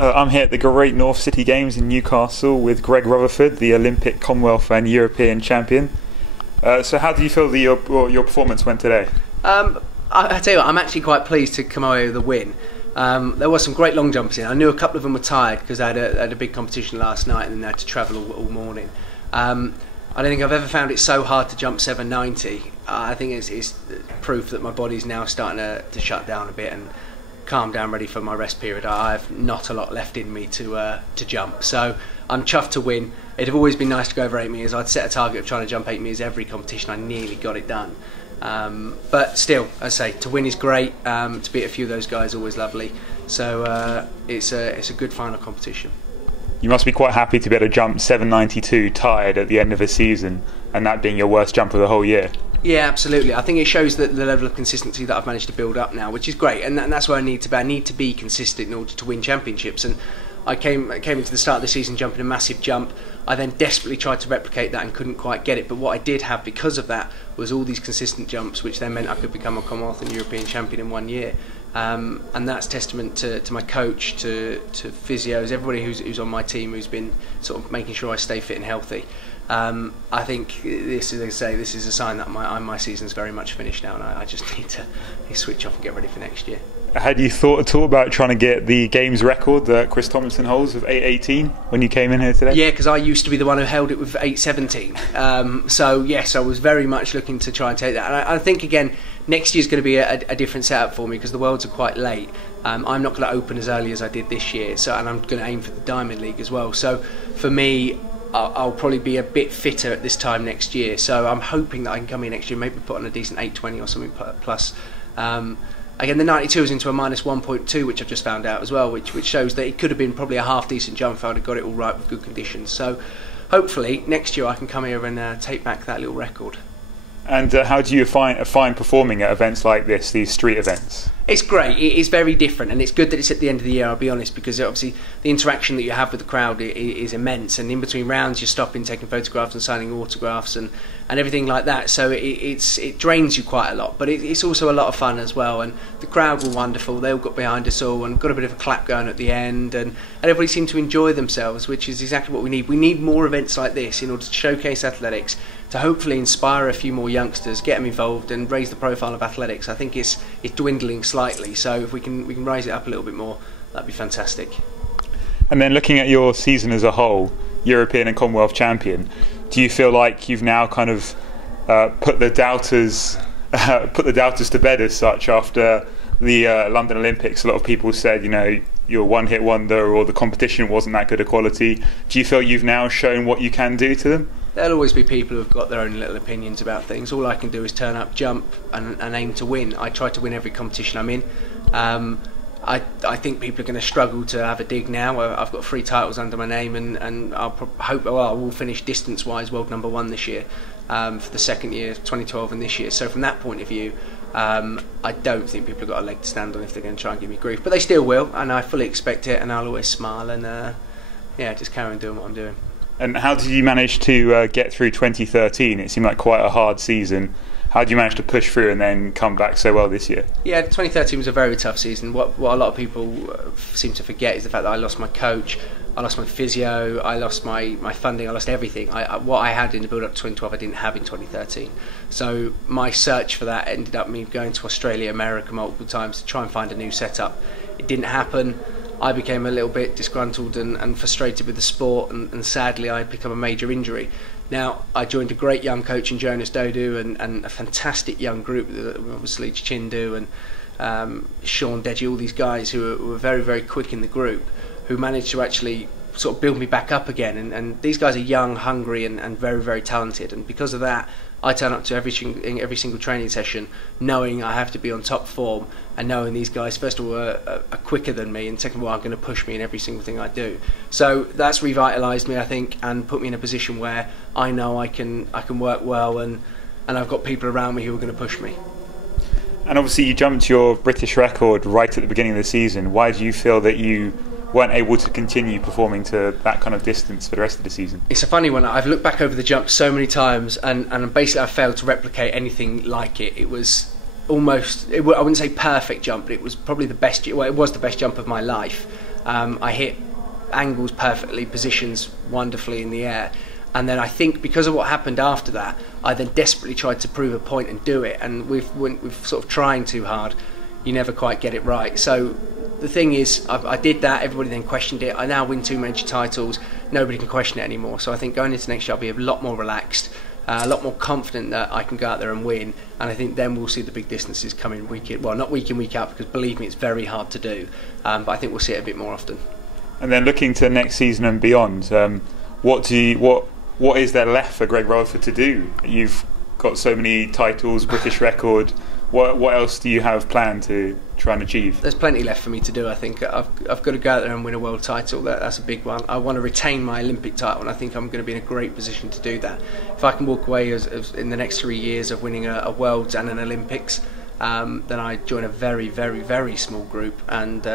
I'm here at the Great North City Games in Newcastle with Greg Rutherford, the Olympic, Commonwealth and European champion. So how do you feel that your performance went today? I tell you what, I'm actually quite pleased to come away with a win. There were some great long jumpers in. I knew a couple of them were tired because I had a big competition last night and then they had to travel all morning. I don't think I've ever found it so hard to jump 790. I think it's proof that my body's now starting to shut down a bit and calm down, ready for my rest period. I have not a lot left in me to jump, so I'm chuffed to win. It'd have always been nice to go over 8 metres. I'd set a target of trying to jump 8 metres every competition. I nearly got it done, but still, as I say, to win is great. To beat a few of those guys is always lovely. So it's a good final competition. You must be quite happy to be able to jump 792 tired at the end of a season, and that being your worst jump of the whole year. Yeah, absolutely. I think it shows that the level of consistency that I've managed to build up now, which is great, and that's where I need to be. I need to be consistent in order to win championships. And I came into the start of the season jumping a massive jump. I then desperately tried to replicate that and couldn't quite get it. But what I did have because of that was all these consistent jumps, which then meant I could become a Commonwealth and European champion in 1 year. And that's testament to my coach, to physios, everybody who's on my team who's been sort of making sure I stay fit and healthy. I think this is a sign that my season's very much finished now, and I just need to switch off and get ready for next year. Had you thought at all about trying to get the games record that Chris Tomlinson holds of 8:18 when you came in here today? Yeah, because I used to be the one who held it with 8:17. So yes, I was very much looking to try and take that. And I think again, next year's going to be a different setup for me because the Worlds are quite late. I'm not going to open as early as I did this year, and I'm going to aim for the Diamond League as well. So for me, I'll probably be a bit fitter at this time next year. So I'm hoping that I can come in next year, maybe put on a decent 8:20 or something plus. Again, the 92 is into a minus 1.2, which I've just found out as well, which shows that it could have been probably a half decent jump if I'd have got it all right with good conditions. So hopefully next year I can come here and take back that little record. And how do you find performing at events like this, these street events? It's great. It is very different, and it's good that it's at the end of the year, I'll be honest, because obviously the interaction that you have with the crowd is immense, and in between rounds you're stopping, taking photographs and signing autographs and everything like that, so it drains you quite a lot, but it's also a lot of fun as well, and the crowd were wonderful. They all got behind us all and got a bit of a clap going at the end, and everybody seemed to enjoy themselves, which is exactly what we need. We need more events like this in order to showcase athletics, to hopefully inspire a few more youngsters, get them involved and raise the profile of athletics. I think it's dwindling slightly, so if we can raise it up a little bit more, that'd be fantastic. And then looking at your season as a whole, European and Commonwealth champion, do you feel like you've now kind of put the doubters to bed as such after the London Olympics? A lot of people said, you're a one-hit wonder, or the competition wasn't that good a quality. Do you feel you've now shown what you can do to them? There'll always be people who've got their own little opinions about things. All I can do is turn up, jump and aim to win. I try to win every competition I'm in. I think people are going to struggle to have a dig now. I've got 3 titles under my name, and I will finish distance-wise world #1 this year for the second year, 2012 and this year. So from that point of view, I don't think people have got a leg to stand on if they're going to try and give me grief. But they still will, and I fully expect it, and I'll always smile and just carry on doing what I'm doing. And how did you manage to get through 2013? It seemed like quite a hard season. How did you manage to push through and then come back so well this year? Yeah, 2013 was a very tough season. What a lot of people seem to forget is the fact that I lost my coach, I lost my physio, I lost my funding, I lost everything. What I had in the build-up to 2012 I didn't have in 2013. So my search for that ended up me going to Australia, America multiple times to try and find a new setup. It didn't happen. I became a little bit disgruntled and frustrated with the sport, and sadly I picked up a major injury. Now, I joined a great young coach in Jonas Dodu and a fantastic young group, obviously Chindu and Sean Deji, all these guys who were very, very quick in the group, who managed to actually sort of build me back up again. And these guys are young, hungry and very, very talented. And because of that, I turn up to every single training session knowing I have to be on top form, and knowing these guys, first of all, are quicker than me, and second of all, are going to push me in every single thing I do. So that's revitalised me, I think, and put me in a position where I know I can work well, and I've got people around me who are going to push me. And obviously you jumped your British record right at the beginning of the season. Why do you feel that you weren't able to continue performing to that kind of distance for the rest of the season? It's a funny one. I've looked back over the jump so many times, and basically I failed to replicate anything like it. It was almost, I wouldn't say perfect jump, but it was probably the best. Well, it was the best jump of my life. I hit angles perfectly, positions wonderfully in the air. And then I think because of what happened after that, I then desperately tried to prove a point and do it. And with sort of trying too hard, you never quite get it right. So the thing is, I did that. Everybody then questioned it. I now win 2 major titles. Nobody can question it anymore. So I think going into next year, I'll be a lot more relaxed, a lot more confident that I can go out there and win. And I think then we'll see the big distances coming week in. Well, not week in, week out, because believe me, it's very hard to do. But I think we'll see it a bit more often. And then looking to next season and beyond, what is there left for Greg Rutherford to do? You've got so many titles, British record. What else do you have planned to try and achieve? There's plenty left for me to do. I think I've got to go out there and win a world title. That's a big one. I want to retain my Olympic title, and I think I'm going to be in a great position to do that. If I can walk away as in the next 3 years of winning a Worlds and an Olympics, then I join a very, very, very small group, and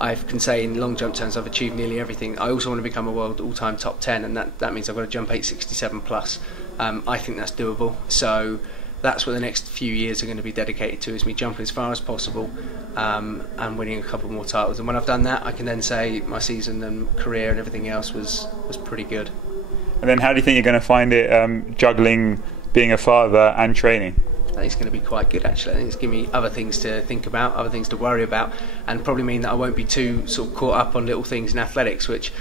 I can say in long jump terms I've achieved nearly everything. I also want to become a world all-time top 10, and that means I've got to jump 867 plus. I think that's doable. So that's what the next few years are going to be dedicated to, is me jumping as far as possible and winning a couple more titles. And when I've done that, I can then say my season and career and everything else was pretty good. And then how do you think you're going to find it juggling being a father and training? I think it's going to be quite good, actually. I think it's giving me other things to think about, other things to worry about, and probably mean that I won't be too sort of caught up on little things in athletics, which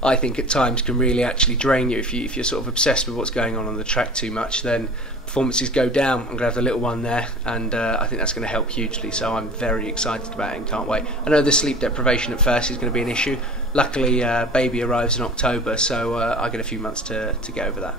I think at times can really actually drain you. If you're sort of obsessed with what's going on the track too much, then performances go down. I'm going to have the little one there, and I think that's going to help hugely. So I'm very excited about it and can't wait. I know the sleep deprivation at first is going to be an issue. Luckily, baby arrives in October, so I get a few months to get over that.